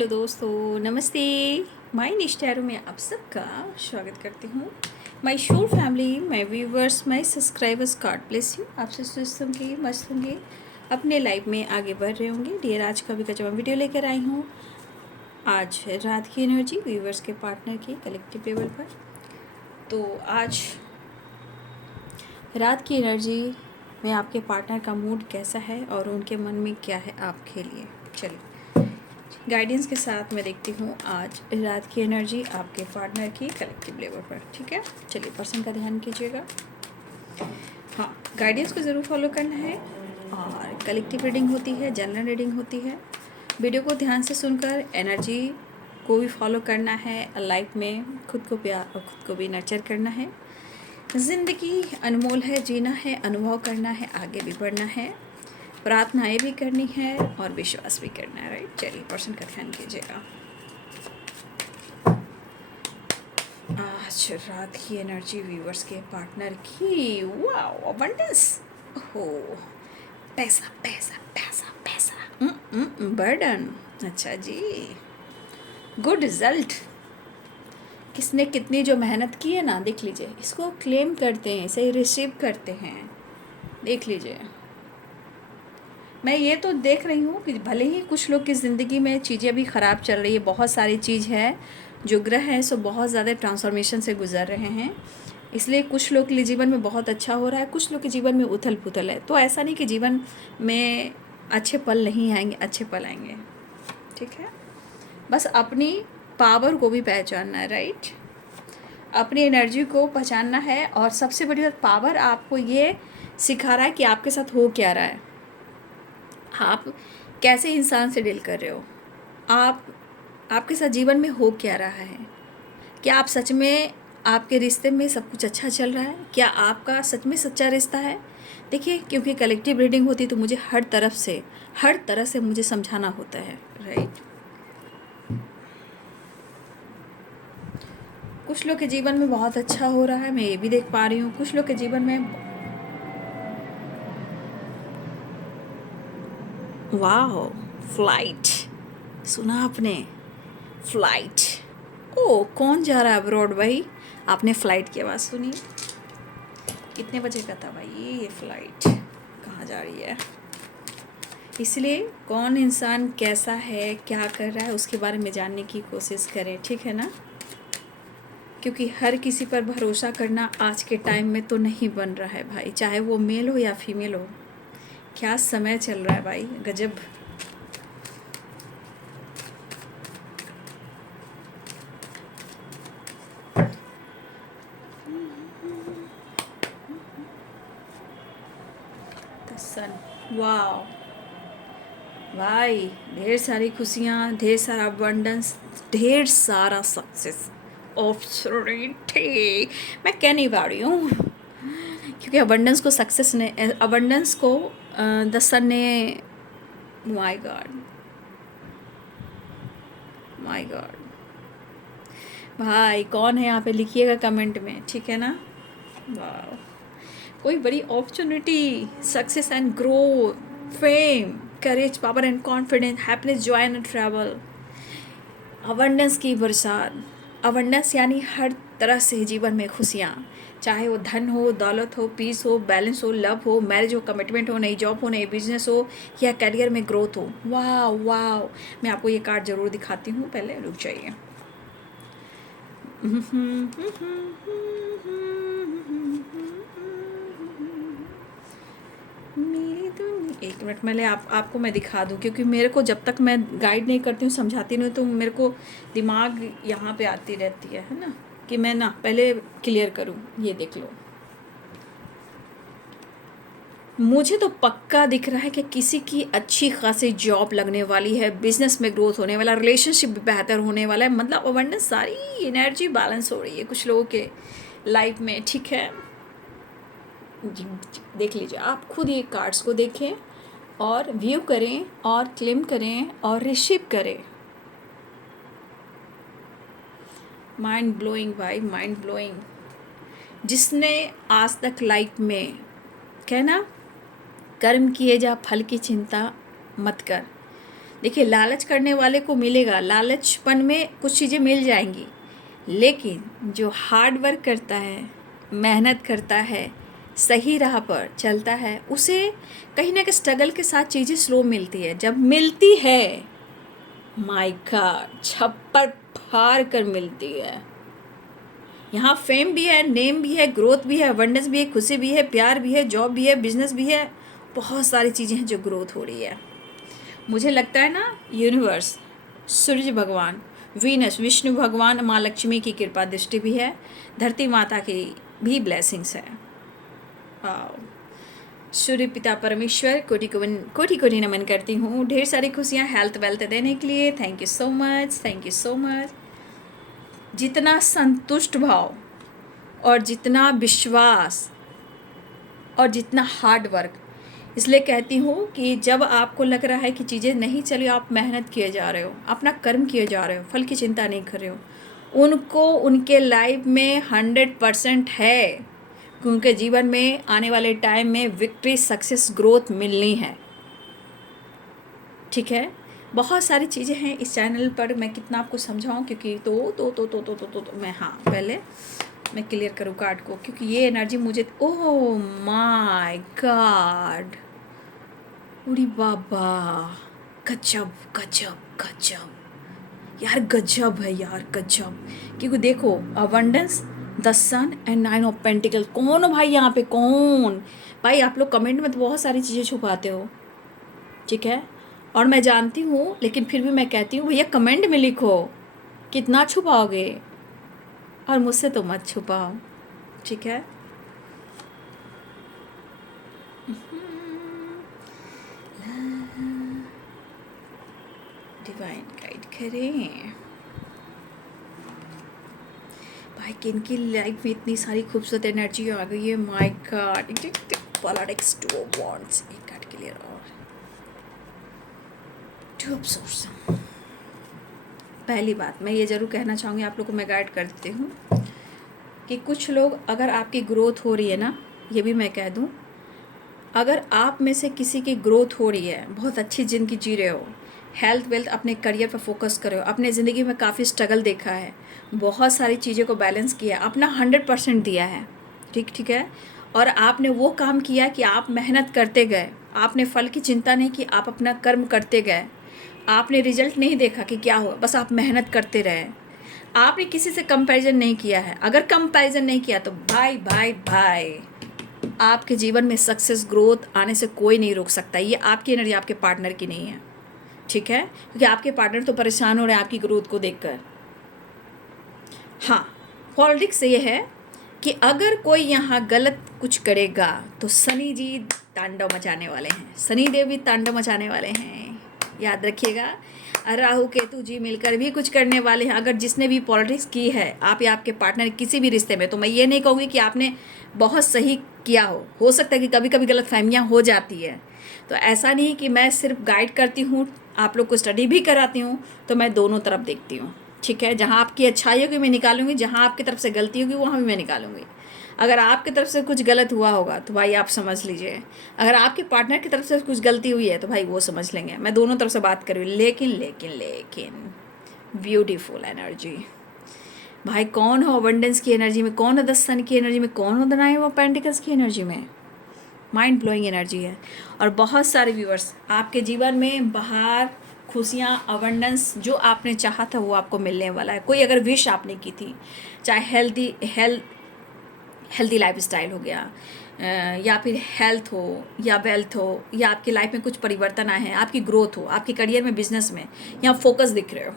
Hello दोस्तों, नमस्ते। My निष्ठैरो में आप सबका स्वागत करती हूँ। माय शोर family, my viewers, my subscribers, God bless you. आप सब स्वस्थ होंगे, मस्त होंगे, अपने लाइफ में आगे बढ़ रहे होंगे। डियर, आज का भी गजब वीडियो लेकर आई हूँ। आज रात की एनर्जी व्यूवर्स के पार्टनर की कलेक्टिव लेवल पर। तो आज रात की एनर्जी में आपके पार्टनर का मूड कैसा है और उनके मन में क्या है आपके लिए। चलिए गाइडेंस के साथ मैं देखती हूँ आज रात की एनर्जी आपके पार्टनर की कलेक्टिव लेवल पर। ठीक है, चलिए पर्सन का ध्यान कीजिएगा। हाँ, गाइडेंस को ज़रूर फॉलो करना है। और कलेक्टिव रीडिंग होती है, जनरल रीडिंग होती है। वीडियो को ध्यान से सुनकर एनर्जी को भी फॉलो करना है। लाइफ में खुद को प्यार और खुद को भी नर्चर करना है। ज़िंदगी अनमोल है, जीना है, अनुभव करना है, आगे भी बढ़ना है, प्रार्थनाएं भी करनी है और विश्वास भी करना है। राइट, चलिए पर्सन का ध्यान कीजिएगा। आज रात की एनर्जी व्यूवर्स के पार्टनर की, वाओ, अबंडेंस। हो, पैसा पैसा पैसा पैसा, बर्डन। अच्छा जी, गुड रिजल्ट। किसने कितनी जो मेहनत की है ना, देख लीजिए। इसको क्लेम करते हैं, इसे रिसीव करते हैं। देख लीजिए, मैं ये तो देख रही हूँ कि भले ही कुछ लोग की ज़िंदगी में चीज़ें अभी ख़राब चल रही है, बहुत सारी चीज़ है, जो ग्रह हैं सो बहुत ज़्यादा ट्रांसफॉर्मेशन से गुजर रहे हैं। इसलिए कुछ लोग के लिए जीवन में बहुत अच्छा हो रहा है, कुछ लोग के जीवन में उथल पुथल है। तो ऐसा नहीं कि जीवन में अच्छे पल नहीं आएंगे, अच्छे पल आएंगे। ठीक है, बस अपनी पावर को भी पहचानना है। राइट, अपनी एनर्जी को पहचानना है। और सबसे बड़ी बात, पावर आपको ये सिखा रहा है कि आपके साथ हो क्या रहा है, आप कैसे इंसान से डील कर रहे हो, आपके साथ जीवन में हो क्या रहा है। क्या आप सच में, आपके रिश्ते में सब कुछ अच्छा चल रहा है? क्या आपका सच में सच्चा रिश्ता है? देखिए, क्योंकि कलेक्टिव रीडिंग होती है तो मुझे हर तरह से मुझे समझाना होता है। राइट, कुछ लोग के जीवन में बहुत अच्छा हो रहा है, मैं ये भी देख पा रही हूँ। कुछ लोग के जीवन में, वाह, फ्लाइट, सुना आपने? फ्लाइट। ओ, कौन जा रहा है अब्रॉड भाई? आपने फ़्लाइट की आवाज़ सुनी? कितने बजे का था भाई ये फ़्लाइट? कहाँ जा रही है? इसलिए कौन इंसान कैसा है, क्या कर रहा है, उसके बारे में जानने की कोशिश करें। ठीक है ना, क्योंकि हर किसी पर भरोसा करना आज के टाइम में तो नहीं बन रहा है भाई, चाहे वो मेल हो या फीमेल हो। क्या समय चल रहा है भाई, गजब। सन, वाह भाई, ढेर सारी खुशियाँ, ढेर सारा अबंडेंस, ढेर सारा सक्सेस, अपॉर्चुनिटी। मैं कह नहीं पा रही हूँ, क्योंकि अबंडेंस को सक्सेस ने, अबंडेंस को द सन ने, माय गॉड, माय गॉड भाई, कौन है यहाँ पे लिखिएगा कमेंट में। ठीक है ना, वाह, कोई बड़ी opportunity, success and growth, fame, courage, power and confidence, happiness, Joy and travel, abundance की बरसात। अबंडेंस यानी हर तरह से जीवन में खुशियाँ, चाहे वो धन हो, दौलत हो, पीस हो, बैलेंस हो, लव हो, मैरिज हो, कमिटमेंट हो, नई जॉब हो, नई बिजनेस हो, या करियर में ग्रोथ हो। वाह वाह, मैं आपको ये कार्ड ज़रूर दिखाती हूँ, पहले रुक जाइए। मेरी दुनिया, एक मिनट, पहले आपको मैं दिखा दूँ, क्योंकि मेरे को जब तक मैं गाइड नहीं करती हूँ, समझाती नहीं, तो मेरे को दिमाग यहाँ पे आती रहती है ना, कि मैं ना पहले क्लियर करूँ। ये देख लो, मुझे तो पक्का दिख रहा है कि किसी की अच्छी खासी जॉब लगने वाली है, बिजनेस में ग्रोथ होने वाला, रिलेशनशिप भी बेहतर होने वाला है। मतलब अबंडेंस, सारी एनर्जी बैलेंस हो रही है कुछ लोगों के लाइफ में। ठीक है जी, देख लीजिए, आप खुद ये कार्ड्स को देखें और व्यू करें और क्लेम करें और रिसीव करें। माइंड ब्लोइंग भाई, माइंड ब्लोइंग। जिसने आज तक लाइफ में, कहना, कर्म किए जा फल की चिंता मत कर। देखिए, लालच करने वाले को मिलेगा, लालचपन में कुछ चीज़ें मिल जाएंगी, लेकिन जो हार्ड वर्क करता है, मेहनत करता है, सही राह पर चलता है, उसे कहीं ना कहीं स्ट्रगल के साथ चीज़ें स्लो मिलती है। जब मिलती है, माय गॉड, छप्पर फाड़ कर मिलती है। यहाँ फेम भी है, नेम भी है, ग्रोथ भी है, अबंडेंस भी है, खुशी भी है, प्यार भी है, जॉब भी है, बिजनेस भी है, बहुत सारी चीज़ें हैं जो ग्रोथ हो रही है। मुझे लगता है ना, यूनिवर्स, सूर्य भगवान, वीनस, विष्णु भगवान, माँ लक्ष्मी की कृपा दृष्टि भी है, धरती माता की भी ब्लेसिंग्स है। सूर्य पिता परमेश्वर कोटि कोटि नमन करती हूँ। ढेर सारी खुशियाँ, हेल्थ वेल्थ देने के लिए thank you so much, thank you so much. जितना संतुष्ट भाव और जितना विश्वास और जितना हार्ड वर्क, इसलिए कहती हूँ कि जब आपको लग रहा है कि चीज़ें नहीं चली, आप मेहनत किए जा रहे हो, अपना कर्म किए जा रहे हो, फल की चिंता नहीं कर रहे हो, उनको उनके लाइफ में 100% है कि उनके जीवन में आने वाले टाइम में विक्ट्री, सक्सेस, ग्रोथ मिलनी है। ठीक है, बहुत सारी चीज़ें हैं इस चैनल पर, मैं कितना आपको समझाऊं, क्योंकि तो मैं, हाँ, पहले मैं क्लियर करूँ कार्ड को, क्योंकि ये एनर्जी मुझे, ओह माय गॉड, उड़ी बाबा, गजब गजब गजब यार, गजब है यार, गजब। क्योंकि देखो, abundance, the sun and 9 of pentacle, कौन हो भाई यहाँ पे, कौन भाई? आप लोग कमेंट में तो बहुत सारी चीज़ें छुपाते हो, ठीक है, और मैं जानती हूँ, लेकिन फिर भी मैं कहती हूँ, भैया कमेंट में लिखो, कितना छुपाओगे, और मुझसे तो मत छुपाओ, ठीक है। डिवाइन गाइड करें भाई, किनकी लाइफ में इतनी सारी खूबसूरत एनर्जी आ गई है, my God. Politics, two of wands, एक कार्ड क्लियर, और टू ऑफ सोर्स। पहली बात मैं ये ज़रूर कहना चाहूँगी, आप लोग को मैं गाइड कर देती हूँ कि कुछ लोग, अगर आपकी ग्रोथ हो रही है ना, ये भी मैं कह दूँ, अगर आप में से किसी की ग्रोथ हो रही है, बहुत अच्छी ज़िंदगी जी रहे हो, हेल्थ वेल्थ, अपने करियर पर फोकस कर रहे हो, अपने ज़िंदगी में काफ़ी स्ट्रगल देखा है, बहुत सारी चीज़ों को बैलेंस किया, अपना 100% दिया है, ठीक है, और आपने वो काम किया कि आप मेहनत करते गए, आपने फल की चिंता नहीं की, आप अपना कर्म करते गए, आपने रिजल्ट नहीं देखा कि क्या हुआ, बस आप मेहनत करते रहे, आपने किसी से कंपैरिजन नहीं किया है। अगर कंपैरिजन नहीं किया तो भाई भाई भाई, आपके जीवन में सक्सेस, ग्रोथ आने से कोई नहीं रोक सकता। ये आपकी एनर्जी, आपके पार्टनर की नहीं है, ठीक है, क्योंकि आपके पार्टनर तो परेशान हो रहे हैं आपकी ग्रोथ को देखकर। हाँ, पॉलिटिक्स से ये है कि अगर कोई यहाँ गलत कुछ करेगा तो शनि जी तांडव मचाने वाले हैं, शनि देव भी तांडव मचाने वाले हैं, याद रखिएगा। राहु केतु जी मिलकर भी कुछ करने वाले हैं। अगर जिसने भी पॉलिटिक्स की है, आप या आपके पार्टनर किसी भी रिश्ते में, तो मैं ये नहीं कहूँगी कि आपने बहुत सही किया हो सकता है कि कभी कभी गलत फहमियाँ हो जाती है, तो ऐसा नहीं कि मैं सिर्फ गाइड करती हूँ, आप लोग को स्टडी भी कराती हूँ, तो मैं दोनों तरफ देखती हूँ, ठीक है। जहाँ आपकी अच्छाई होगी मैं निकालूंगी, जहाँ आपकी तरफ से गलती होगी वहाँ भी मैं निकालूंगी। अगर आपकी तरफ से कुछ गलत हुआ होगा तो भाई आप समझ लीजिए, अगर आपके पार्टनर की तरफ से कुछ गलती हुई है तो भाई वो समझ लेंगे। मैं दोनों तरफ से बात कर रही हूँ, लेकिन लेकिन लेकिन ब्यूटीफुल एनर्जी भाई, कौन हो अबंडेंस की एनर्जी में, कौन हो द सन की एनर्जी में, कौन हो द नाइन ऑफ पेंटिकल्स की एनर्जी में, माइंड ब्लोइंग एनर्जी है। और बहुत सारे व्यूअर्स, आपके जीवन में बाहर खुशियाँ, अबंडेंस, जो आपने चाहा था वो आपको मिलने वाला है। कोई अगर विश आपने की थी, चाहे हेल्दी लाइफ स्टाइल हो गया, या फिर हेल्थ हो या वेल्थ हो, या आपकी लाइफ में कुछ परिवर्तन आए हैं, आपकी ग्रोथ हो, आपके करियर में, बिजनेस में, या फोकस दिख रहे हो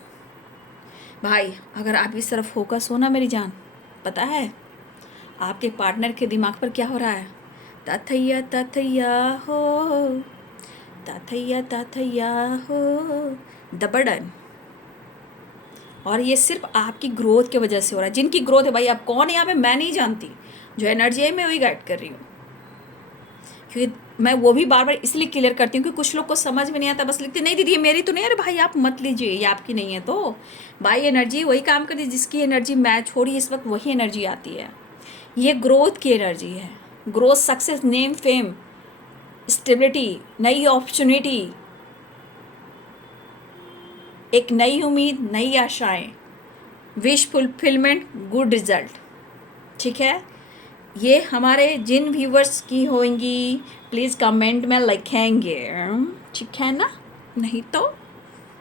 भाई, अगर आप इस तरफ फोकस हो ना मेरी जान, पता है आपके पार्टनर के दिमाग पर क्या हो रहा है, तथैया तथैया हो, तथैया तथैया हो, द बर्डन। और ये सिर्फ आपकी ग्रोथ की वजह से हो रहा है। जिनकी ग्रोथ है भाई, आप कौन है यहाँ पे मैं नहीं जानती, जो एनर्जी है मैं वही गाइड कर रही हूँ, क्योंकि मैं वो भी बार बार इसलिए क्लियर करती हूँ कि कुछ लोग को समझ में नहीं आता, बस लिखते नहीं दीदी ये मेरी तो नहीं। अरे भाई आप मत लीजिए, ये आपकी नहीं है तो भाई, एनर्जी वही काम करती है, जिसकी एनर्जी मैच हो रही है इस वक्त वही एनर्जी आती है। ये ग्रोथ की एनर्जी है, growth, success, name, fame, stability, नई अपॉर्चुनिटी, एक नई उम्मीद, नई आशाएं, विश फुलफिलमेंट, गुड रिजल्ट। ठीक है, ये हमारे जिन व्यूवर्स की होंगी प्लीज़ कमेंट में लिखेंगे, ठीक है ना, नहीं तो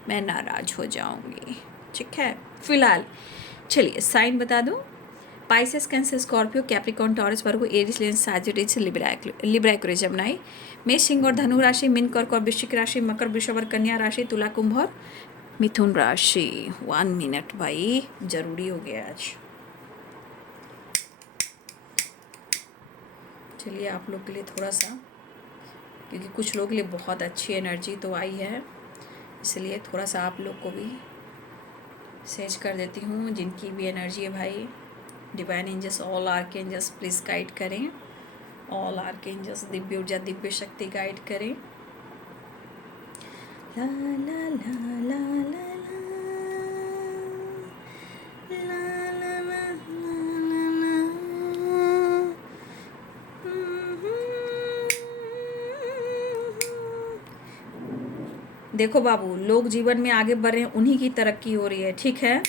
मैं नाराज़ हो जाऊंगी। ठीक है, फिलहाल चलिए साइन बता दूं। Pisces, Cancer, Scorpio, Capricorn, Taurus, Virgo, Aries, Leo, Sagittarius, Libra, Aquarius, Gemini. मेष, सिंह और धनु राशि, मीन, कर्क और वृश्चिक राशि, मकर, वृषभ और कन्या राशि, तुला, कुंभ और मिथुन राशि। 1 मिनट भाई, जरूरी हो गया आज। चलिए आप लोग के लिए थोड़ा सा, क्योंकि कुछ लोग के लिए बहुत अच्छी एनर्जी तो आई है, इसलिए थोड़ा सा आप लोग को भी सेज कर देती हूँ। जिनकी भी एनर्जी है भाई, divine angels, all archangels please guide करें। ऑल आर्कएंजल्स, दिव्य ऊर्जा, दिव्य शक्ति गाइड करें। ला ला ला ला ला देखो बाबू, लोग जीवन में आगे बढ़ रहे हैं, उन्हीं की तरक्की हो रही है। ठीक है,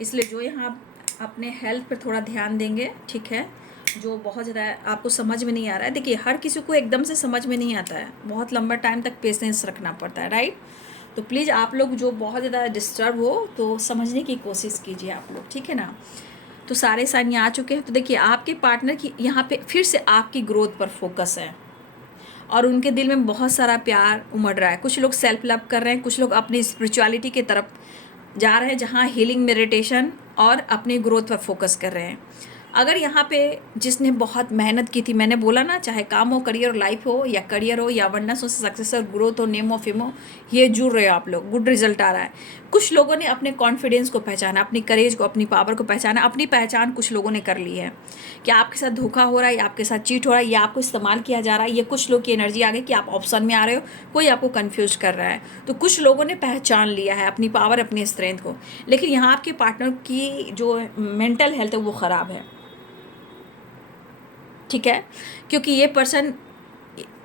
इसलिए जो यहाँ अपने हेल्थ पर थोड़ा ध्यान देंगे। ठीक है, जो बहुत ज़्यादा आपको समझ में नहीं आ रहा है, देखिए हर किसी को एकदम से समझ में नहीं आता है, बहुत लंबा टाइम तक पेशेंस रखना पड़ता है, राइट। तो प्लीज़ आप लोग जो बहुत ज़्यादा डिस्टर्ब हो तो समझने की कोशिश कीजिए आप लोग, ठीक है ना। तो सारे साइन यहाँ आ चुके हैं। तो देखिए आपके पार्टनर की यहाँ पे फिर से आपकी ग्रोथ पर फोकस है और उनके दिल में बहुत सारा प्यार उमड़ रहा है। कुछ लोग सेल्फ लव कर रहे हैं, कुछ लोग अपनी स्पिरिचुअलिटी की तरफ जा रहे हैं, जहाँ हीलिंग, मेडिटेशन और अपनी ग्रोथ पर फोकस कर रहे हैं। अगर यहाँ पे जिसने बहुत मेहनत की थी, मैंने बोला ना, चाहे काम हो, करियर, लाइफ हो, या करियर हो, या वननेस हो, सक्सेस और ग्रोथ हो, नेम हो, फेम हो, ये जुड़ रहे हो आप लोग, गुड रिजल्ट आ रहा है। कुछ लोगों ने अपने कॉन्फिडेंस को पहचाना, अपनी करेज को, अपनी पावर को पहचाना, अपनी पहचान कुछ लोगों ने कर ली है। कि आपके साथ धोखा हो रहा है, या आपके साथ चीट हो रहा है, या आपको इस्तेमाल किया जा रहा है, ये कुछ लोग की एनर्जी आ गई कि आप ऑप्शन में आ रहे हो, कोई आपको कन्फ्यूज कर रहा है। तो कुछ लोगों ने पहचान लिया है अपनी पावर, अपनी स्ट्रेंथ को। लेकिन यहाँ आपके पार्टनर की जो मेंटल हेल्थ है वो ख़राब है। ठीक है, क्योंकि ये पर्सन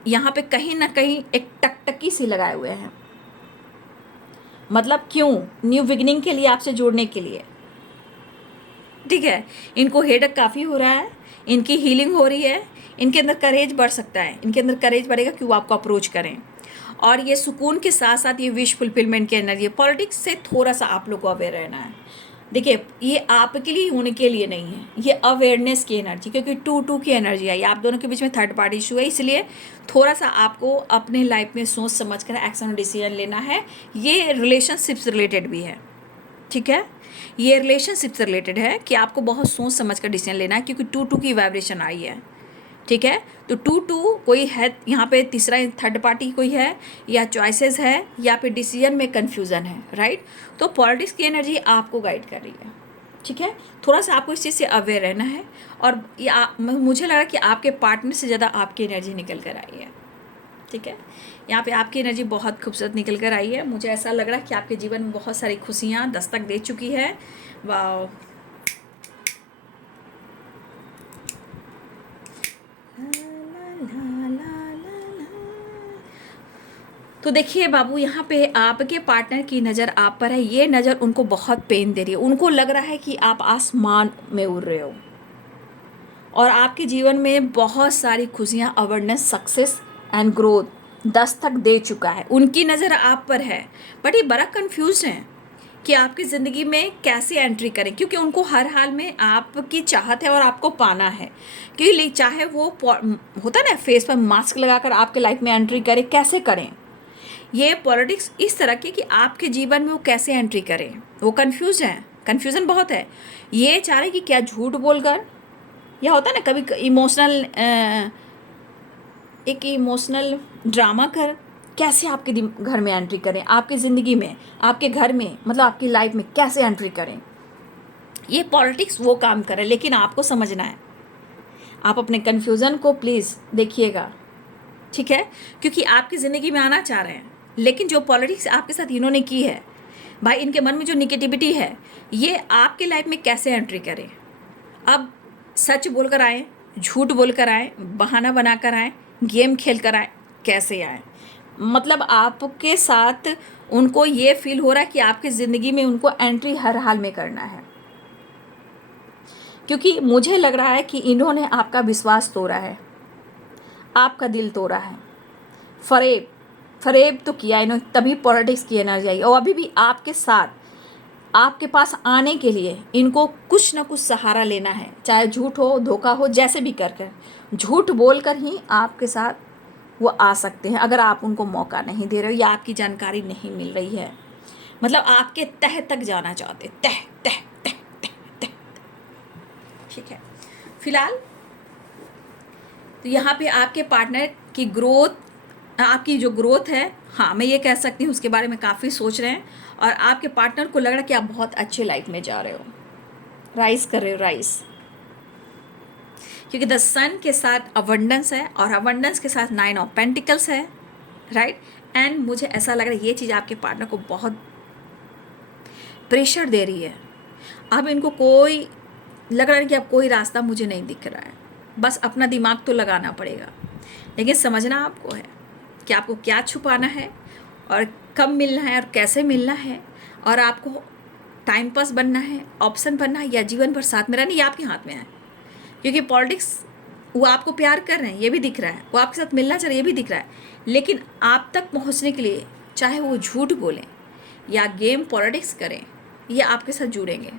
यहाँ पे कहीं ना कहीं एक टकटकी सी लगाए हुए हैं। मतलब क्यों? न्यू बिगिनिंग के लिए, आपसे जुड़ने के लिए। ठीक है, इनको हेडेक काफ़ी हो रहा है, इनकी हीलिंग हो रही है, इनके अंदर करेज बढ़ सकता है, इनके अंदर करेज बढ़ेगा कि वो आपको अप्रोच करें। और ये सुकून के साथ साथ ये विश फुलफिलमेंट की एनर्जी है। पॉलिटिक्स से थोड़ा सा आप लोग को अवेयर रहना है। देखिए ये आपके लिए, उनके लिए नहीं है, ये अवेयरनेस की एनर्जी, क्योंकि 2-2 की एनर्जी आई, आप दोनों के बीच में थर्ड पार्टी इशू है। इसलिए थोड़ा सा आपको अपने लाइफ में सोच समझ कर एक्शन और डिसीजन लेना है। ये रिलेशनशिप्स रिलेटेड भी है। ठीक है, ये रिलेशनशिप से रिलेटेड है कि आपको बहुत सोच समझ कर डिसीजन लेना है, क्योंकि 2-2 की वाइब्रेशन आई है। ठीक है, तो 2-2 कोई है यहाँ पे, तीसरा थर्ड पार्टी कोई है, या चॉइसेस है, या फिर डिसीजन में कन्फ्यूज़न है, राइट। तो पॉलिटिक्स की एनर्जी आपको गाइड कर रही है। ठीक है, थोड़ा सा आपको इस चीज़ से अवेयर रहना है। और मुझे लगा कि आपके पार्टनर से ज़्यादा आपकी एनर्जी निकल कर आई है। ठीक है, यहाँ पे आपकी एनर्जी बहुत खूबसूरत निकल कर आई है। मुझे ऐसा लग रहा है कि आपके जीवन में बहुत सारी खुशियाँ दस्तक दे चुकी है। वाह, तो देखिए बाबू, यहाँ पे आपके पार्टनर की नज़र आप पर है। ये नज़र उनको बहुत पेन दे रही है। उनको लग रहा है कि आप आसमान में उड़ रहे हो और आपके जीवन में बहुत सारी खुशियाँ, awareness, success and growth Dastak दे चुका है। उनकी नज़र आप पर है, बट ये बड़ा कंफ्यूज हैं कि आपकी ज़िंदगी में कैसे एंट्री करें, क्योंकि उनको हर हाल में आपकी चाहत है और आपको पाना है। कि चाहे वो होता है ना, फेस पर मास्क लगाकर आपके लाइफ में एंट्री करें, कैसे करें। ये पॉलिटिक्स इस तरह की कि आपके जीवन में वो कैसे एंट्री करें, वो कंफ्यूज हैं, कन्फ्यूज़न बहुत है। ये चाह रहे कि क्या झूठ बोलकर, या होता है ना कभी इमोशनल, एक इमोशनल ड्रामा कर कैसे आपके घर में एंट्री करें, आपकी ज़िंदगी में, आपके घर में, मतलब आपकी लाइफ में कैसे एंट्री करें। ये पॉलिटिक्स वो काम करे, लेकिन आपको समझना है। आप अपने कन्फ्यूज़न को प्लीज़ देखिएगा। ठीक है, क्योंकि आपकी ज़िंदगी में आना चाह रहे हैं, लेकिन जो पॉलिटिक्स आपके साथ इन्होंने की है भाई, इनके मन में जो निगेटिविटी है, ये आपके लाइफ में कैसे एंट्री करें। अब सच बोलकर आए, झूठ बोलकर आए, बहाना बनाकर आए, गेम खेल कर आए, कैसे आए। मतलब आपके साथ उनको ये फील हो रहा है कि आपकी ज़िंदगी में उनको एंट्री हर हाल में करना है, क्योंकि मुझे लग रहा है कि इन्होंने आपका विश्वास तोड़ा है, आपका दिल तोड़ा है। फरेब फरेब तो किया इन्होंने, तभी पॉलिटिक्स की एनर्जी आई। और अभी भी आपके साथ, आपके पास आने के लिए इनको कुछ ना कुछ सहारा लेना है, चाहे झूठ हो, धोखा हो, जैसे भी कर कर झूठ बोल कर ही आपके साथ वो आ सकते हैं, अगर आप उनको मौका नहीं दे रहे हो या आपकी जानकारी नहीं मिल रही है। मतलब आपके तह तक जाना चाहते, तह तह तह तह तह। ठीक है, फिलहाल तो यहाँ पे आपके पार्टनर की ग्रोथ, आपकी जो ग्रोथ है, हाँ मैं ये कह सकती हूँ उसके बारे में काफ़ी सोच रहे हैं। और आपके पार्टनर को लग रहा है कि आप बहुत अच्छे लाइफ में जा रहे हो, राइज कर रहे हो, राइज। क्योंकि द सन के साथ अबंडेंस है और अबंडेंस के साथ 9 ऑफ पेंटिकल्स है, राइट। एंड मुझे ऐसा लग रहा है ये चीज़ आपके पार्टनर को बहुत प्रेशर दे रही है। अब इनको कोई लग रहा है कि अब कोई रास्ता मुझे नहीं दिख रहा है, बस अपना दिमाग तो लगाना पड़ेगा। लेकिन समझना आपको है कि आपको क्या छुपाना है और कब मिलना है और कैसे मिलना है, और आपको टाइम पास बनना है, ऑप्शन बनना है, या जीवन भर साथ में रहना, ये आपके हाथ में है। क्योंकि पॉलिटिक्स, वो आपको प्यार कर रहे हैं ये भी दिख रहा है, वो आपके साथ मिलना चाह रहे हैं ये भी दिख रहा है, लेकिन आप तक पहुंचने के लिए चाहे वो झूठ बोलें या गेम पॉलिटिक्स करें, ये आपके साथ जुड़ेंगे।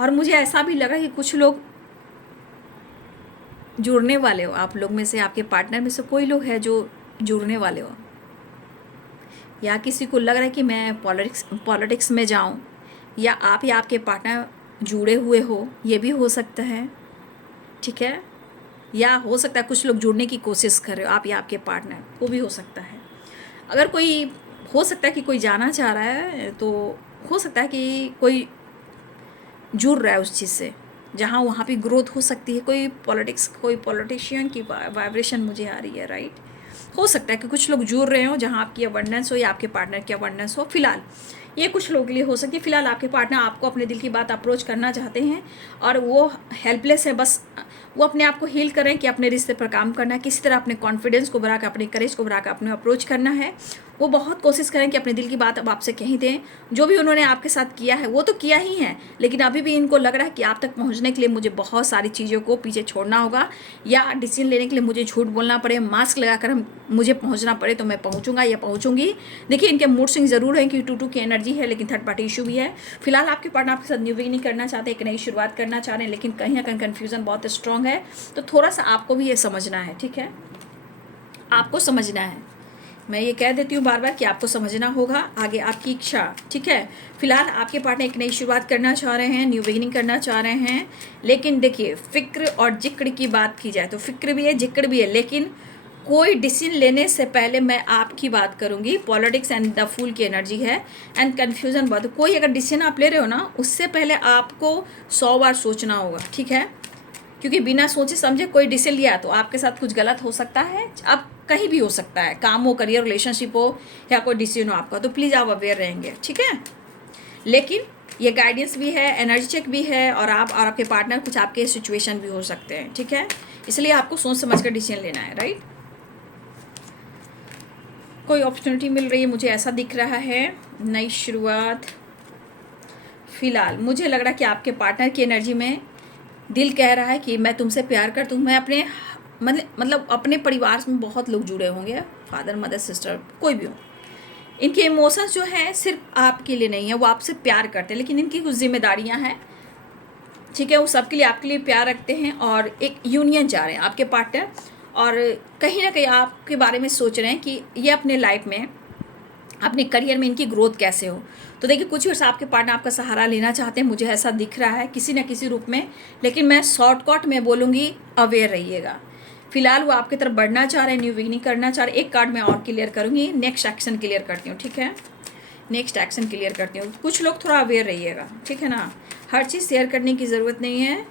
और मुझे ऐसा भी लगा कि कुछ लोग जुड़ने वाले हो, आप लोग में से, आपके पार्टनर में से कोई लोग है जो जुड़ने वाले हो, या किसी को लग रहा है कि मैं पॉलिटिक्स में जाऊं, या आप या आपके पार्टनर जुड़े हुए हो, ये भी हो सकता है। ठीक है, या हो सकता है कुछ लोग जुड़ने की कोशिश कर रहे हो, आप या आपके पार्टनर, वो भी हो सकता है। अगर कोई, हो सकता है कि कोई जाना चाह रहा है, तो हो सकता है कि कोई जुड़ रहा है उस चीज़ से, जहाँ वहाँ पे ग्रोथ हो सकती है। कोई पॉलिटिशियन की वाइब्रेशन मुझे आ रही है, राइट। हो सकता है कि कुछ लोग जुड़ रहे हो जहाँ आपकी अबंडेंस हो या आपके पार्टनर की अबंडेंस हो। फिलहाल ये कुछ लोगों के लिए हो सकती है। फिलहाल आपके पार्टनर आपको अपने दिल की बात अप्रोच करना चाहते हैं और वो हेल्पलेस है, बस वो अपने आप को हील करें कि अपने रिश्ते पर काम करना है, किसी तरह अपने कॉन्फिडेंस को बढ़ाकर, अपने करेज को बढ़ाकर अपने अप्रोच करना है। वो बहुत कोशिश करें कि अपने दिल की बात अब आपसे कहीं दें। जो भी उन्होंने आपके साथ किया है वो तो किया ही है, लेकिन अभी भी इनको लग रहा है कि आप तक पहुंचने के लिए मुझे बहुत सारी चीज़ों को पीछे छोड़ना होगा, या डिसीजन लेने के लिए मुझे झूठ बोलना पड़े, मास्क लगाकर मुझे पहुंचना पड़े तो मैं पहुंचूंगा या पहुंचूंगी। देखिए इनके मूड स्विंग ज़रूर है कि 2-2 की एनर्जी है, लेकिन थर्ड पार्टी इशू भी है। फिलहाल आपके पार्टनर आपके साथ न्यू बिगिनिंग करना चाहते हैं, एक नई शुरुआत करना चाह रहे हैं, लेकिन कहीं ना कहीं कन्फ्यूज़न बहुत स्ट्रॉन्ग है। तो थोड़ा सा आपको भी ये समझना है, ठीक है, आपको समझना है। मैं ये कह देती हूँ बार बार कि आपको समझना होगा, आगे आपकी इच्छा। ठीक है, फिलहाल आपके पार्टनर एक नई शुरुआत करना चाह रहे हैं, न्यू बिगिनिंग करना चाह रहे हैं, लेकिन देखिए फिक्र और जिक्र की बात की जाए तो फिक्र भी है, जिक्र भी है, लेकिन कोई डिसीजन लेने से पहले मैं आपकी बात करूंगी। पॉलिटिक्स एंड द फूल की एनर्जी है एंड कन्फ्यूजन बहुत। कोई अगर डिसीजन आप ले रहे हो ना, उससे पहले आपको 100 बार सोचना होगा, ठीक है, क्योंकि बिना सोचे समझे कोई डिसीजन लिया तो आपके साथ कुछ गलत हो सकता है। अब कहीं भी हो सकता है, काम हो, करियर, रिलेशनशिप हो, या कोई डिसीजन हो आपका, तो प्लीज़ आप अवेयर रहेंगे, ठीक है। लेकिन ये गाइडेंस भी है, एनर्जी चेक भी है, और आप और आपके पार्टनर कुछ आपके सिचुएशन भी हो सकते हैं, ठीक है। इसलिए आपको सोच समझ कर डिसीजन लेना है, राइट। कोई अपॉर्चुनिटी मिल रही है, मुझे ऐसा दिख रहा है, नई शुरुआत। फिलहाल मुझे लग रहा है कि आपके पार्टनर की एनर्जी में दिल कह रहा है कि मैं तुमसे प्यार करता हूँ। मैं अपने मतलब अपने परिवार में बहुत लोग जुड़े होंगे, फादर, मदर, सिस्टर, कोई भी हो। इनके इमोशंस जो है सिर्फ आपके लिए नहीं है, वो आपसे प्यार करते हैं, लेकिन इनकी कुछ जिम्मेदारियां हैं, ठीक है। वो सबके लिए, आपके लिए प्यार रखते हैं और एक यूनियन चाह रहे हैं आपके पार्टनर, और कहीं ना कहीं आपके बारे में सोच रहे हैं कि ये अपने लाइफ में, अपने करियर में इनकी ग्रोथ कैसे हो। तो देखिए कुछ वर्ष आपके पार्टनर आपका सहारा लेना चाहते हैं, मुझे ऐसा दिख रहा है किसी न किसी रूप में, लेकिन मैं शॉर्टकट में बोलूँगी, अवेयर रहिएगा। फिलहाल वो आपकी तरफ बढ़ना चाह रहे हैं, न्यू बिगिनिंग करना चाह रहे हैं। एक कार्ड मैं और क्लियर करूँगी, नेक्स्ट एक्शन क्लियर करती हूँ, ठीक है, नेक्स्ट एक्शन क्लियर करती हूँ। कुछ लोग थोड़ा अवेयर रहिएगा, ठीक है ना, हर चीज़ शेयर करने की ज़रूरत नहीं है,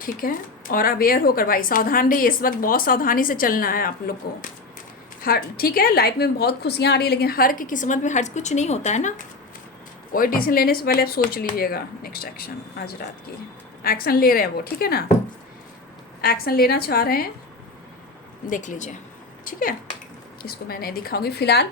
ठीक है। और अवेयर होकर भाई सावधान रहिए, इस वक्त बहुत सावधानी से चलना है आप लोग को। हर, ठीक है, लाइफ में बहुत खुशियाँ आ रही है, लेकिन हर की किस्मत में हर कुछ नहीं होता है ना। कोई डिसीजन लेने से पहले आप सोच लीजिएगा। नेक्स्ट एक्शन, आज रात की एक्शन ले रहे हैं वो, ठीक है ना, एक्शन लेना चाह रहे हैं, देख लीजिए, ठीक है। इसको मैं नहीं दिखाऊंगी। फिलहाल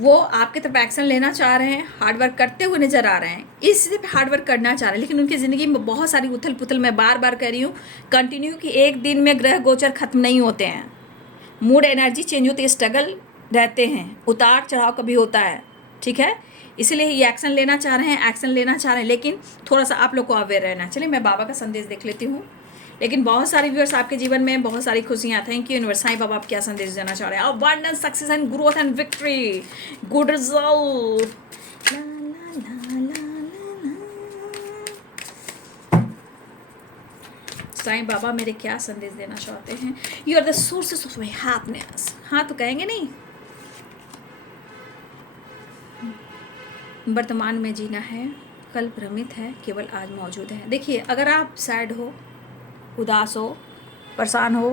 वो आपके तरफ एक्शन लेना चाह रहे हैं, हार्ड वर्क करते हुए नजर आ रहे हैं, इससे हार्ड वर्क करना चाह रहे हैं, लेकिन उनकी ज़िंदगी में बहुत सारी उथल पुथल, मैं बार बार कह रही हूँ कंटिन्यू, कि एक दिन में ग्रह गोचर खत्म नहीं होते हैं, मूड एनर्जी चेंज होती है, स्ट्रगल रहते हैं, उतार चढ़ाव कभी होता है, ठीक है। इसलिए ये एक्शन लेना चाह रहे हैं, एक्शन लेना चाह रहे हैं, लेकिन थोड़ा सा आप लोग को अवेयर रहना। चलिए मैं बाबा का संदेश देख लेती हूँ। लेकिन बहुत सारे व्यूअर्स, आपके जीवन में बहुत सारी खुशियाँ। Thank you universe. Sai Baba आप क्या संदेश देना चाह रहे हैं? Abundance, success and growth and victory, good result. Sai Baba मेरे क्या संदेश देना चाहते हैं? You are the sources of my happiness. हाँ तो कहेंगे नहीं? वर्तमान में जीना है, कल भ्रमित है, केवल आज मौजूद है। देखिए, अगर आप सैड हो, उदास हो, परेशान हो,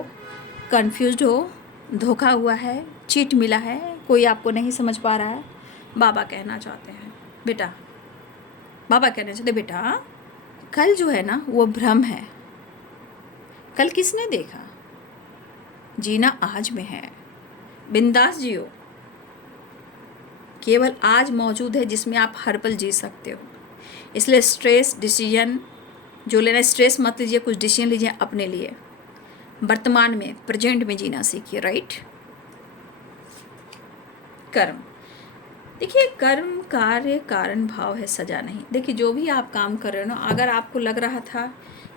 कंफ्यूज्ड हो, धोखा हुआ है, चीट मिला है, कोई आपको नहीं समझ पा रहा है, बाबा कहना चाहते हैं बेटा, बाबा कहना चाहते बेटा, कल जो है ना वो भ्रम है। कल किसने देखा? जीना आज में है, बिंदास जियो। केवल आज मौजूद है जिसमें आप हर पल जी सकते हो। इसलिए स्ट्रेस डिसीजन जो लेना, स्ट्रेस मत लीजिए, कुछ डिसीजन लीजिए अपने लिए। वर्तमान में, प्रेजेंट में जीना सीखिए, राइट। कर्म, देखिए कर्म कार्य कारण भाव है, सजा नहीं। देखिए जो भी आप काम कर रहे हो ना, अगर आपको लग रहा था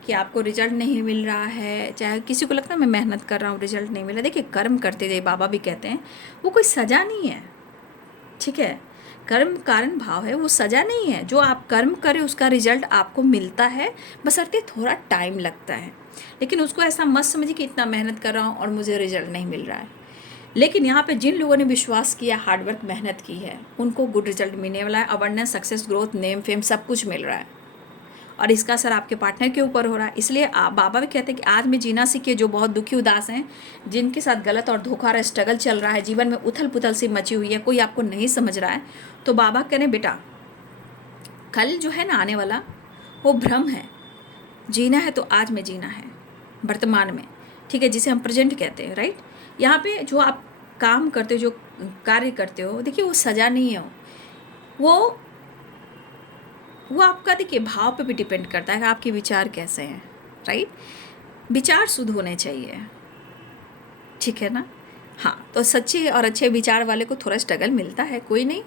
कि आपको रिजल्ट नहीं मिल रहा है, चाहे किसी को लगता है मैं मेहनत कर रहा हूँ रिजल्ट नहीं मिला, देखिए कर्म करते जाइए। बाबा भी कहते हैं वो कोई सजा नहीं है, ठीक है। कर्म कारण भाव है, वो सजा नहीं है। जो आप कर्म करें उसका रिजल्ट आपको मिलता है, बशर्ते थोड़ा टाइम लगता है। लेकिन उसको ऐसा मत समझिए कि इतना मेहनत कर रहा हूँ और मुझे रिजल्ट नहीं मिल रहा है। लेकिन यहाँ पे जिन लोगों ने विश्वास किया, हार्डवर्क मेहनत की है, उनको गुड रिजल्ट मिलने वाला है। Abundance, success, growth, name, fame सब कुछ मिल रहा है, और इसका असर आपके पार्टनर के ऊपर हो रहा है। इसलिए आप, बाबा भी कहते हैं कि आज में जीना सीखिए। जो बहुत दुखी उदास हैं, जिनके साथ गलत और धोखा रहा, स्ट्रगल चल रहा है, जीवन में उथल पुथल सी मची हुई है, कोई आपको नहीं समझ रहा है, तो बाबा कह रहे बेटा, कल जो है ना आने वाला वो भ्रम है। जीना है तो आज में जीना है, वर्तमान में, ठीक है, जिसे हम प्रेजेंट कहते हैं, राइट। यहाँ पे जो आप काम करते हो, जो कार्य करते हो, देखिए वो सजा नहीं है, वो आपका देखिए भाव पे भी डिपेंड करता है कि आपके विचार कैसे हैं, राइट। विचार शुद्ध होने चाहिए, ठीक है ना। हाँ, तो सच्चे और अच्छे विचार वाले को थोड़ा स्ट्रगल मिलता है, कोई नहीं,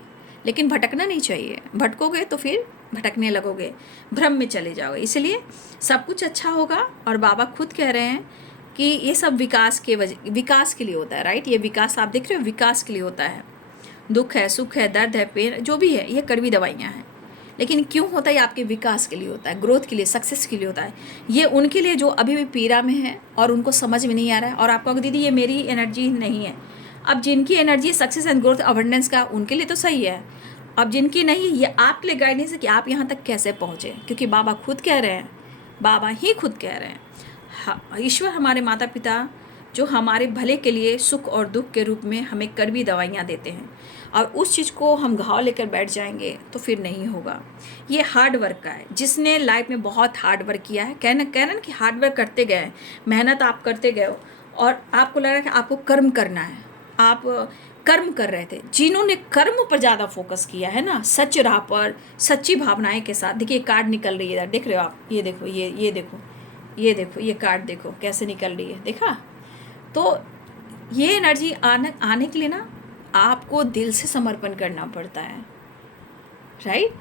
लेकिन भटकना नहीं चाहिए। भटकोगे तो फिर भटकने लगोगे, भ्रम में चले जाओगे। इसलिए सब कुछ अच्छा होगा, और बाबा खुद कह रहे हैं कि ये सब विकास के लिए होता है, राइट। ये विकास आप देख रहे हो, विकास के लिए होता है। दुख है, सुख है, दर्द है, पेन, जो भी है, ये कड़वी दवाइयाँ हैं, लेकिन क्यों होता है? ये आपके विकास के लिए होता है, ग्रोथ के लिए, सक्सेस के लिए होता है। ये उनके लिए जो अभी भी पीड़ा में है और उनको समझ में नहीं आ रहा है, और आपको दीदी ये मेरी एनर्जी नहीं है। अब जिनकी energy success and growth abundance का, उनके लिए तो सही है। अब जिनकी नहीं, ये आपके लिए गाइडेंस है कि आप यहाँ तक कैसे पहुँचे, क्योंकि बाबा खुद कह रहे हैं, बाबा ही खुद कह रहे हैं, हाँ, ईश्वर हमारे माता पिता जो हमारे भले के लिए सुख और दुख के रूप में हमें कड़वी दवाइयाँ देते हैं, और उस चीज़ को हम घाव लेकर बैठ जाएंगे तो फिर नहीं होगा। ये हार्ड वर्क का है। जिसने लाइफ में बहुत हार्ड वर्क किया है, कहना कि हार्ड वर्क करते गए, मेहनत आप करते गए हो, और आपको लग रहा है कि आपको कर्म करना है, आप कर्म कर रहे थे। जिन्होंने कर्म पर ज़्यादा फोकस किया है ना, सच राह पर, सच्ची भावनाएं के साथ, देखिए कार्ड निकल रही है, देख रहे हो आप, ये देखो, ये देखो, ये देखो, ये कार्ड देखो कैसे निकल रही है, देखा। तो ये एनर्जी आने के लिए ना आपको दिल से समर्पण करना पड़ता है, राइट।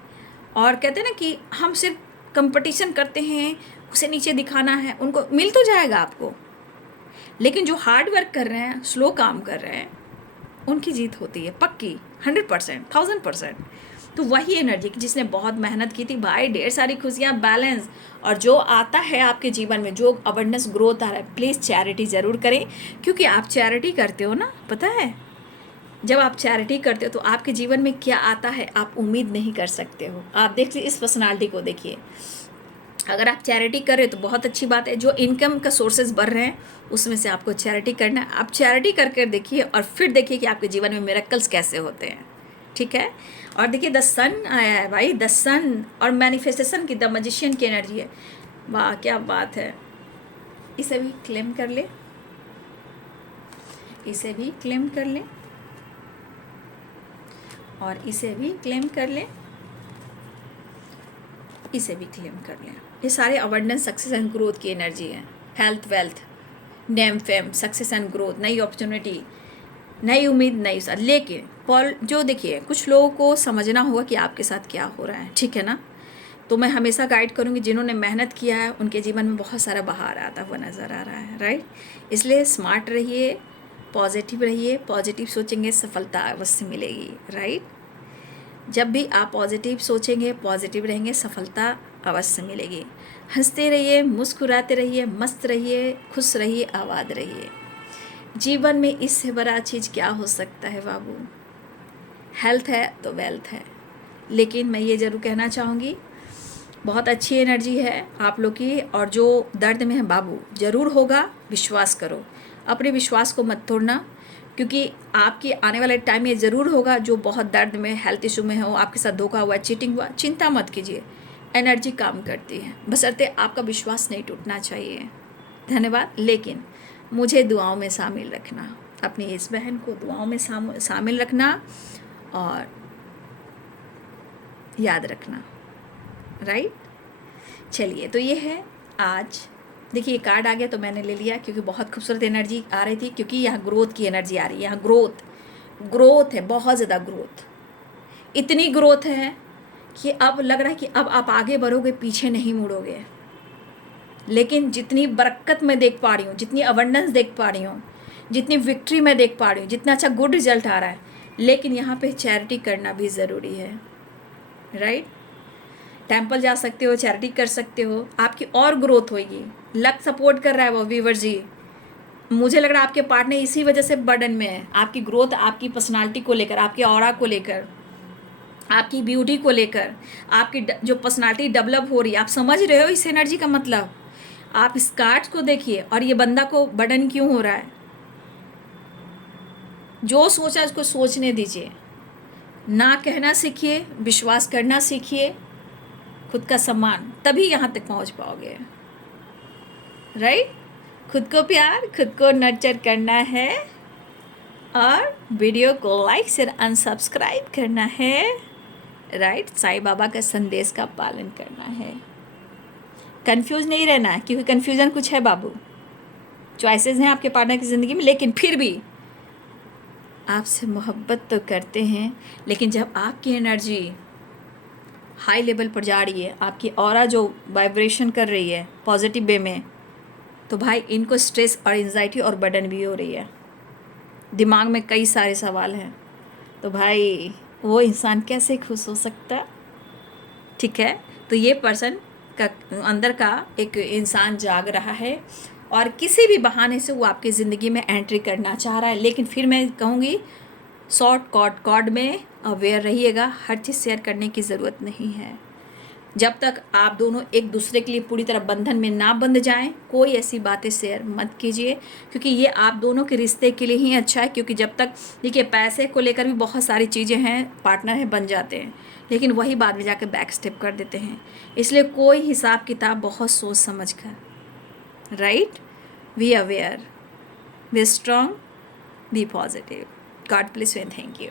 और कहते हैं ना कि हम सिर्फ कंपटीशन करते हैं, उसे नीचे दिखाना है, उनको मिल तो जाएगा आपको, लेकिन जो हार्ड वर्क कर रहे हैं, स्लो काम कर रहे हैं, उनकी जीत होती है पक्की, 100%, 1000%। तो वही एनर्जी जिसने बहुत मेहनत की थी, भाई ढेर सारी खुशियाँ, बैलेंस, और जो आता है आपके जीवन में, जो अबंडेंस ग्रोथ आ रहा है, प्लीज़ चैरिटी ज़रूर करें, क्योंकि आप चैरिटी करते हो ना, पता है जब आप चैरिटी करते हो तो आपके जीवन में क्या आता है आप उम्मीद नहीं कर सकते हो। आप देख लीजिए, इस पर्सनालिटी को देखिए, अगर आप चैरिटी कर रहे हो तो बहुत अच्छी बात है। जो इनकम का सोर्सेज बढ़ रहे हैं उसमें से आपको चैरिटी करना है। आप चैरिटी करके देखिए, और फिर देखिए कि आपके जीवन में मिरेकल्स कैसे होते हैं, ठीक है। और देखिए द सन आया है भाई, द सन, और मैनिफेस्टेशन की, द मैजिशियन की एनर्जी है। वाह क्या बात है। इसे भी क्लेम कर ले, इसे भी क्लेम कर ले, और इसे भी क्लेम कर लें, इसे भी क्लेम कर लें। ये सारे अबंडेंस, सक्सेस एंड ग्रोथ की एनर्जी है। Health, wealth, name, fame, success and growth, नई अपॉर्चुनिटी, नई उम्मीद, नई साथ। लेकिन पॉल जो देखिए, कुछ लोगों को समझना होगा कि आपके साथ क्या हो रहा है, ठीक है ना। तो मैं हमेशा गाइड करूँगी, जिन्होंने मेहनत किया है उनके जीवन में बहुत सारा बहार आता हुआ नज़र आ रहा है, राइट। इसलिए स्मार्ट रहिए, पॉजिटिव रहिए, पॉजिटिव सोचेंगे सफलता अवश्य मिलेगी, राइट। जब भी आप पॉजिटिव सोचेंगे, पॉजिटिव रहेंगे, सफलता अवश्य मिलेगी। हंसते रहिए, मुस्कुराते रहिए, मस्त रहिए, खुश रहिए, आबाद रहिए। जीवन में इससे बड़ा चीज़ क्या हो सकता है बाबू। हेल्थ है तो वेल्थ है। लेकिन मैं ये ज़रूर कहना चाहूँगी, बहुत अच्छी एनर्जी है आप लोग की, और जो दर्द में है बाबू ज़रूर होगा, विश्वास करो, अपने विश्वास को मत तोड़ना, क्योंकि आपकी आने वाले टाइम में ज़रूर होगा जो बहुत दर्द में, हेल्थ इशू में हो, आपके साथ धोखा हुआ, चीटिंग हुआ। चिंता मत कीजिए, एनर्जी काम करती है, बशर्ते आपका विश्वास नहीं टूटना चाहिए। धन्यवाद। लेकिन मुझे दुआओं में शामिल रखना, अपनी इस बहन को दुआओं में शामिल रखना और याद रखना, राइट। चलिए, तो ये है आज। देखिए कार्ड आ गया तो मैंने ले लिया, क्योंकि बहुत खूबसूरत एनर्जी आ रही थी, क्योंकि यहाँ ग्रोथ की एनर्जी आ रही है। यहाँ ग्रोथ है, बहुत ज़्यादा ग्रोथ, इतनी ग्रोथ है कि अब लग रहा है कि अब आप आगे बढ़ोगे, पीछे नहीं मुड़ोगे। लेकिन जितनी बरकत मैं देख पा रही हूँ, जितनी अबंडेंस देख पा रही हूँ, जितनी विक्ट्री मैं देख पा रही हूँ, जितना अच्छा गुड रिजल्ट आ रहा है, लेकिन यहाँ पे चैरिटी करना भी ज़रूरी है, राइट। टेंपल जा सकते हो, चैरिटी कर सकते हो, आपकी और ग्रोथ होगी। लक सपोर्ट कर रहा है वो वीवर जी। मुझे लग रहा है आपके पार्टनर इसी वजह से बर्डन में है, आपकी ग्रोथ, आपकी पर्सनालिटी को लेकर, आपके ऑरा को लेकर, आपकी ब्यूटी को लेकर, आपकी जो पर्सनालिटी डेवलप हो रही है। आप समझ रहे हो इस एनर्जी का मतलब। आप इस कार्ड को देखिए, और ये बंदा को बर्डन क्यों हो रहा है। जो सोचा उसको सोचने दीजिए, ना कहना सीखिए, विश्वास करना सीखिए, खुद का सम्मान, तभी यहाँ तक पहुँच पाओगे, राइट। खुद को प्यार, खुद को नर्चर करना है, और वीडियो को लाइक शेयर अनसब्सक्राइब करना है, राइट। साईं बाबा का संदेश का पालन करना है, कंफ्यूज नहीं रहना है, क्योंकि कंफ्यूजन कुछ है बाबू। चॉइसेस हैं आपके पार्टनर की ज़िंदगी में, लेकिन फिर भी आपसे मोहब्बत तो करते हैं। लेकिन जब आपकी एनर्जी हाई लेवल पर जा रही है, आपकी ऑरा जो वाइब्रेशन कर रही है पॉजिटिव वे में, तो भाई इनको स्ट्रेस और एंजाइटी और बर्डन भी हो रही है, दिमाग में कई सारे सवाल हैं। तो भाई वो इंसान कैसे खुश हो सकता, ठीक है। तो ये पर्सन का अंदर का एक इंसान जाग रहा है, और किसी भी बहाने से वो आपकी ज़िंदगी में एंट्री करना चाह रहा है। लेकिन फिर मैं कहूँगी, शॉर्ट कॉर्ड में अवेयर रहिएगा, हर चीज़ शेयर करने की ज़रूरत नहीं है। जब तक आप दोनों एक दूसरे के लिए पूरी तरह बंधन में ना बंध जाएं, कोई ऐसी बातें शेयर मत कीजिए, क्योंकि ये आप दोनों के रिश्ते के लिए ही अच्छा है। क्योंकि जब तक, देखिए, पैसे को लेकर भी बहुत सारी चीज़ें हैं, पार्टनर है बन जाते हैं, लेकिन वही बाद में जाकर बैक स्टेप कर देते हैं। इसलिए कोई हिसाब किताब बहुत सोच समझ कर, right. Be aware, be strong, be positive. God bless you and thank you.